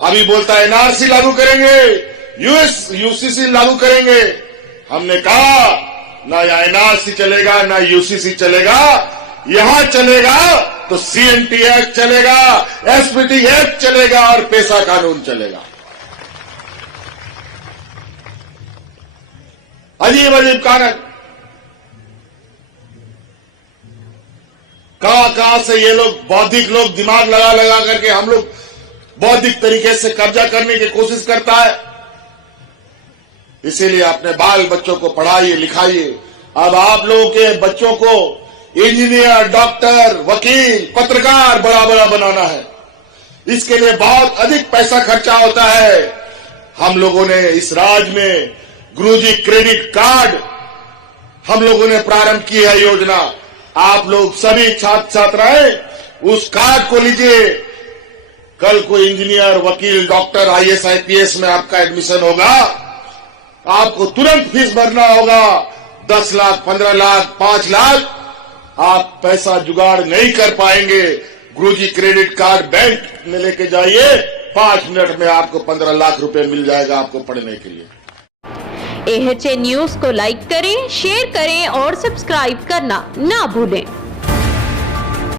अभी बोलता है एनआरसी लागू करेंगे, यूसीसी लागू करेंगे। हमने कहा ना यहाँ एनआरसी चलेगा ना यूसीसी चलेगा, यहां चलेगा तो सीएनटी एक्ट चलेगा, एसपीटी एक्ट चलेगा और पेशा कानून चलेगा। अजीब अजीब कानून, कहां से ये लोग बौद्धिक लोग दिमाग लगा लगा करके हम लोग बौद्धिक तरीके से कब्जा करने की कोशिश करता है। इसीलिए अपने बाल बच्चों को पढ़ाइए लिखाइए। अब आप लोगों के बच्चों को इंजीनियर, डॉक्टर, वकील, पत्रकार बड़ा बड़ा बनाना है। इसके लिए बहुत अधिक पैसा खर्चा होता है। हम लोगों ने इस राज्य में गुरुजी क्रेडिट कार्ड हम लोगों ने प्रारंभ की है योजना। आप लोग सभी छात्र छात्राएं उस कार्ड को लीजिए। कल को इंजीनियर, वकील, डॉक्टर, आईएएस, आईपीएस में आपका एडमिशन होगा, आपको तुरंत फीस भरना होगा। 10 लाख, 15 लाख, 5 लाख आप पैसा जुगाड़ नहीं कर पाएंगे। गुरुजी क्रेडिट कार्ड बैंक में लेके जाइए, 5 मिनट में आपको 15 लाख रुपए मिल जाएगा आपको पढ़ने के लिए। AHA न्यूज को लाइक करें, शेयर करें और सब्सक्राइब करना ना भूलें।